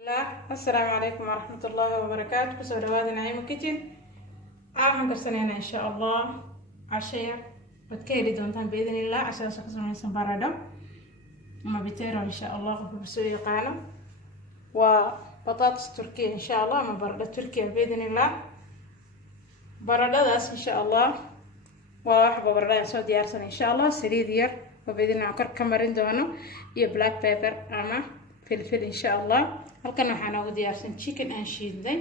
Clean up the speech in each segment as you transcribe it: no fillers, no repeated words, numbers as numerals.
السلام عليكم ورحمة الله وبركاته. kusoo dhawaada Naimo Kitchen. waxaan karsanaynaa insha Allah cashaya wad ka heli doontaan biidinillah. cashadaas ka samaysan baradho ama biteero insha Allah qofka soo yaqaano. waa batatas turkiya insha Allah ama baradho turkiya biidinillah. baradhadaas insha Allah waa wax baradhada soo diyaarsan insha Allah. saliid yar oo biidinillah kor ka marin doono iyo black pepper ama filfil insha Allah. halkan waxaan ugu diyaarsan chicken aan shiiday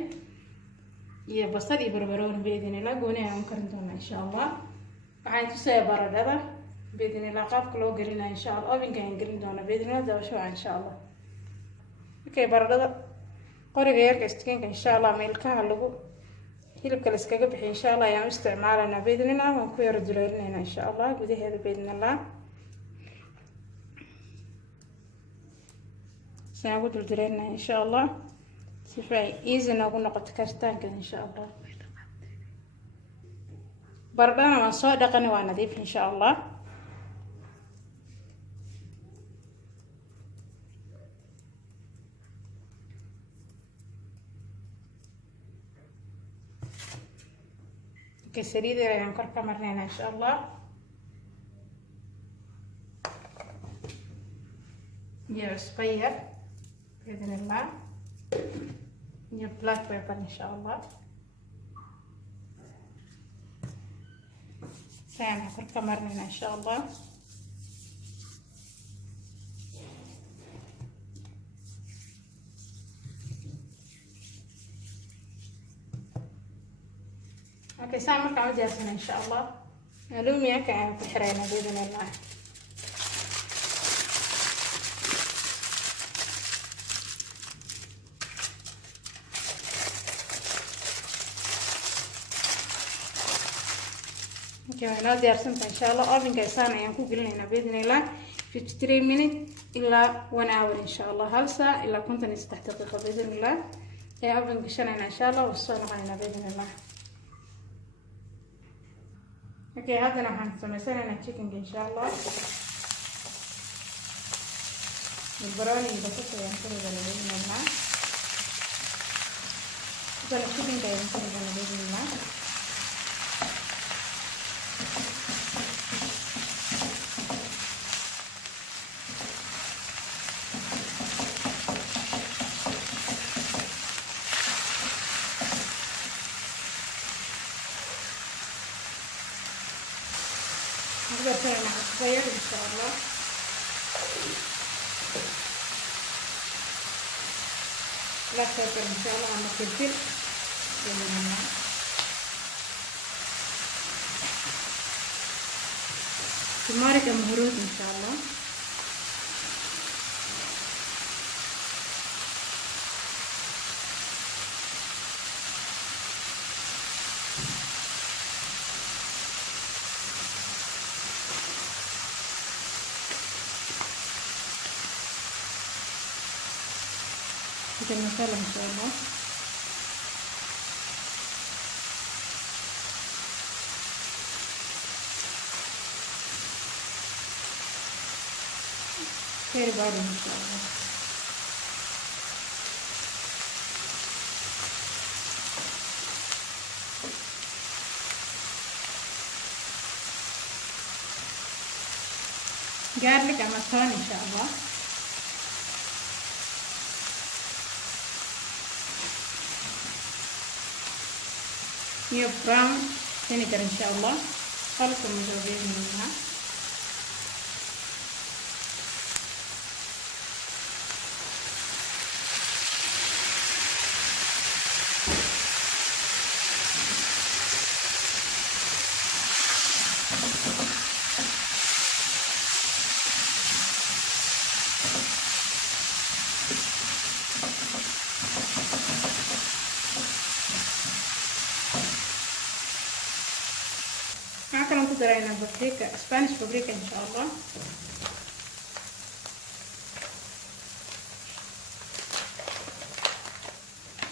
iyo basal iyo barbarooni biidinillah. gooni aan karin doonaa insha Allah. waxaan tusayaa baradhada biidinillah qaabka loo gelinayo insha Allah. ovenka aan gelin doonaa biidinillah dabasho insha Allah. okay, baradhada qoriga yarka istikinka insha Allah meelkaha lagu hilibka la iskaga bixiyo insha Allah ayaan isticmaalanaa biidinillah. waan ku yar duleelinaynaa insha Allah gudaheeda biidinillah. سأقول الدرينا إن شاء الله سفاي إيزن أقول نقطة كرتان كذا إن شاء الله. بردانا ما صادقني وأنا نظيف إن شاء الله. كسري ذي راح نكرر كمرنا إن شاء الله. يا صغير بإذن الله. يا بلاك بيبر إن شاء الله. سنحط كمرنا إن شاء الله. أوكي سامر كعود جالسين إن شاء الله. لومي كأن بحرينا بإذن الله. waxaan diyaarsantaa insha Allah. ovenka isaan ayaan ku gelinaynaa biidinillah 53 minutes ilaa 1 hour insha Allah. hal saac ilaa 53 daqiiqo biidinillah ee ovenka gashanayna insha Allah. wasoo noqonaynaa biidinillah. okay, haddana waxaan samaysanaynaa chickenka insha Allah. barbarooni iyo basasha ayaan ku ridanaa biidinillah. haddana chickenka ayaan ku ridanaa biidinillah. نقدر صغير إن شاء الله. لا تفكر إن شاء الله عما فلفل تمارك المهروت إن شاء الله. المسألة إن شاء الله. خير بعد إن شاء الله. garlic أما ثاني إن شاء الله. ये brown vinegar इंशाअल्लाह हल्का मुझे मिलना. كمان تدرينا بابريكا اسبانيش بابريكا ان شاء الله.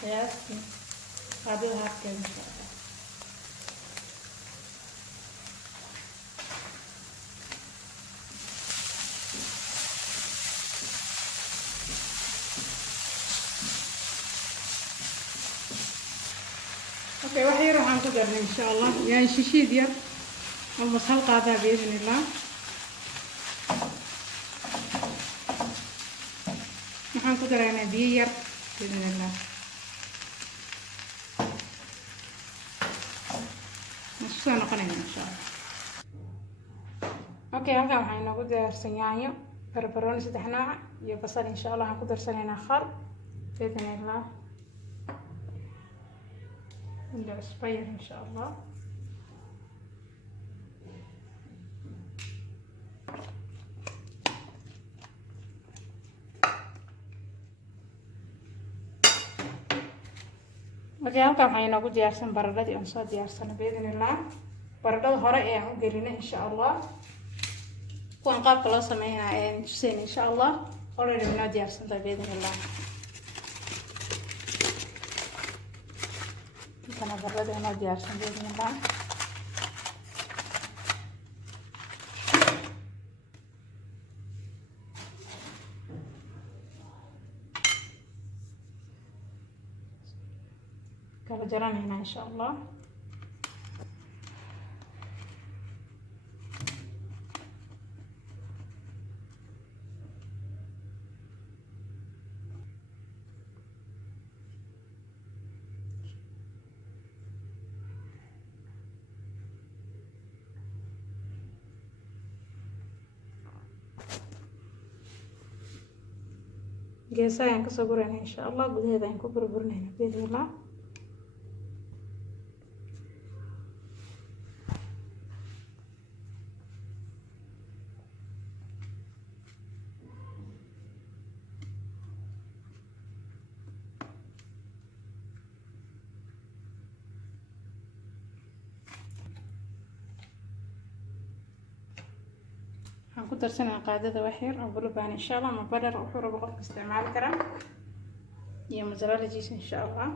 يس هذا هكذا ان شاء الله. اوكي waxay raxan ku darnay insha Allah yani shishiid yar ama sal qaada biidnillah waxaan ku daraynaa biyo yar biidnillah soo noqonayna insha Allah اوكي halkan waxaan nagu diyaarsan yaanyo barbarooni saddex nooc iyo basal insha Allah aan ku darsanaynaa khar biidnillah ندير صبير ان شاء الله اوكي halkan waxaa inoogu diyaarsan baradhadii aan soo diyaarsano biidnillah baradhada hore ee aan u gelinay insha Allah kuwan qaabka loo sameeynaa ee tuseen insha Allah already inoo diyaarsantaa biidnillah kana baradhada inoo diyaarsan biidnillah kala jaranayna insha Allah geesaha ayaan kasoo guraynaa insha Allah gudaheeda ayaan ku burburinaynaa biidnillah waxaan ku darsanaa qaadada wax yar oo bulbaan insha Allah ma badar wuxuu rabo qofka isticmaali karaa iyo mozzarella cheese insha Allah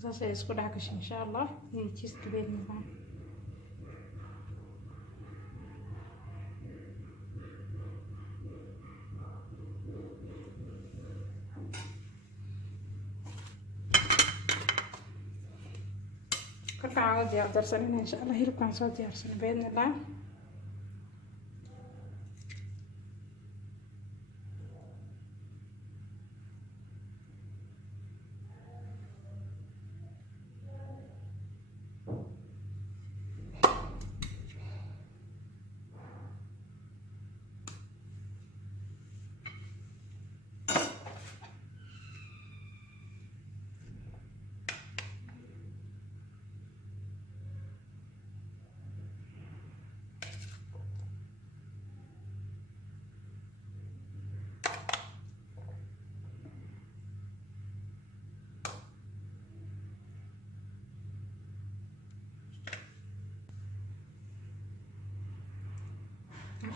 saas ay isku dhex gashay insha Allah iyo cheese biidnillah karkaan u diyaarsanayna insha Allah hilibkaan soo diyaarsan biidnillah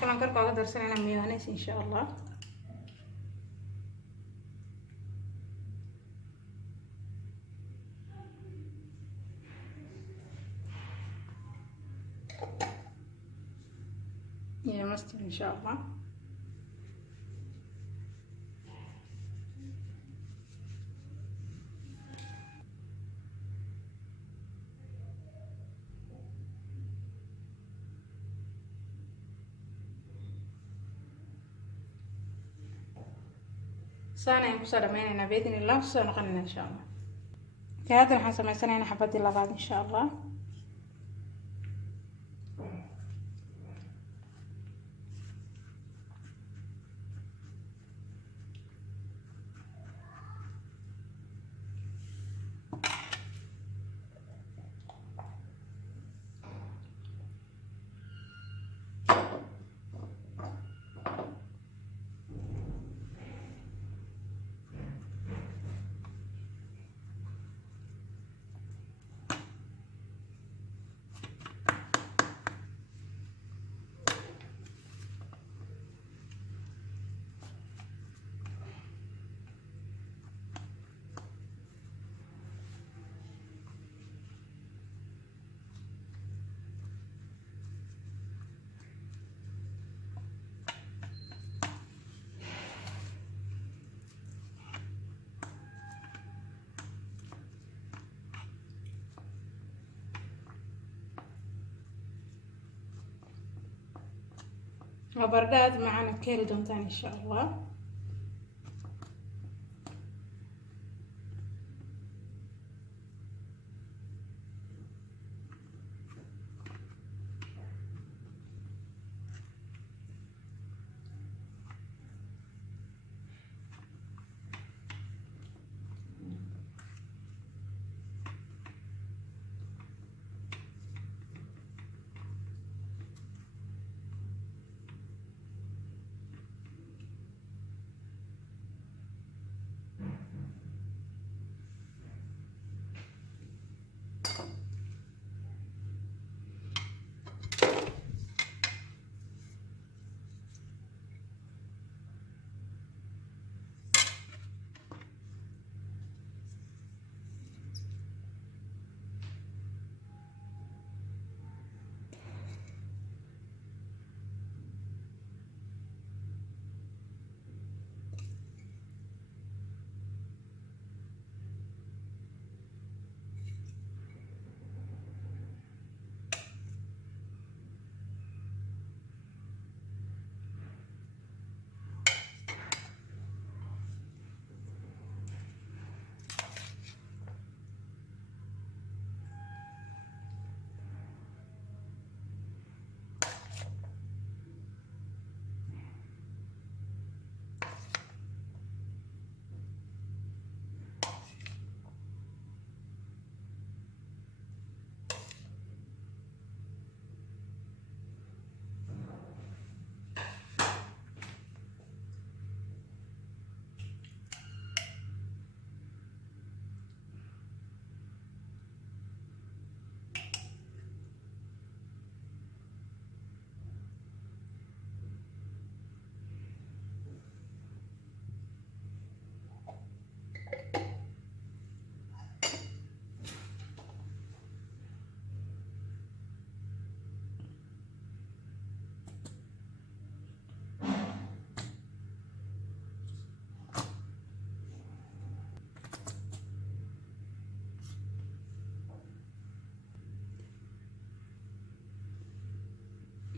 كلام كركو اقدر سنة مايونيز ان شاء الله يا مستر ان شاء الله سانا ينقصر دمينينا بإذن الله سنقلنا إن شاء الله كهذا رح نسمينا حبة اللباد إن شاء الله وبردات معنا كيل دونتان إن شاء الله.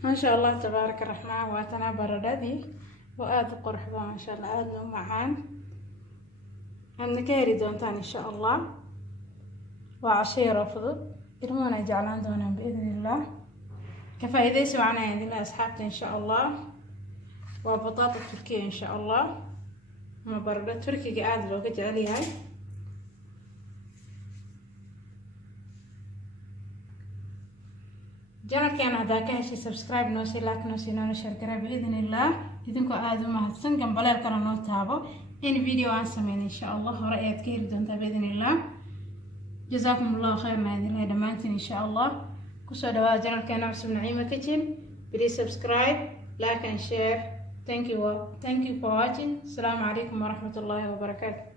ما شاء الله تبارك الرحمن. واتنا بردادي وآد قرحبا ما شاء الله آدنا معان أنا كهري دونتان إن شاء الله. وعشي رفض إرمونا جعلان دونا بإذن الله. كفايدة سمعنا عندنا أصحابتي إن شاء الله. وبطاطا تركية إن شاء الله. ما بردة تركي قاعد لو كجعلي هاي. جانا كان هذا كهشي سبسكرايب نوسي لايك نوسي نشر كرا بإذن الله. إذنكو آدم مهتسن جنب لا القناة تابو إن فيديو عن سمين إن شاء الله ورأيت كير دونتا بإذن الله. جزاكم الله خير ما إذن الله دمانتين إن شاء الله. كسو دوا جانا كان عبسم نعيمة كيتشن. Please subscribe, like and share. Thank you for watching. السلام عليكم ورحمة الله وبركاته.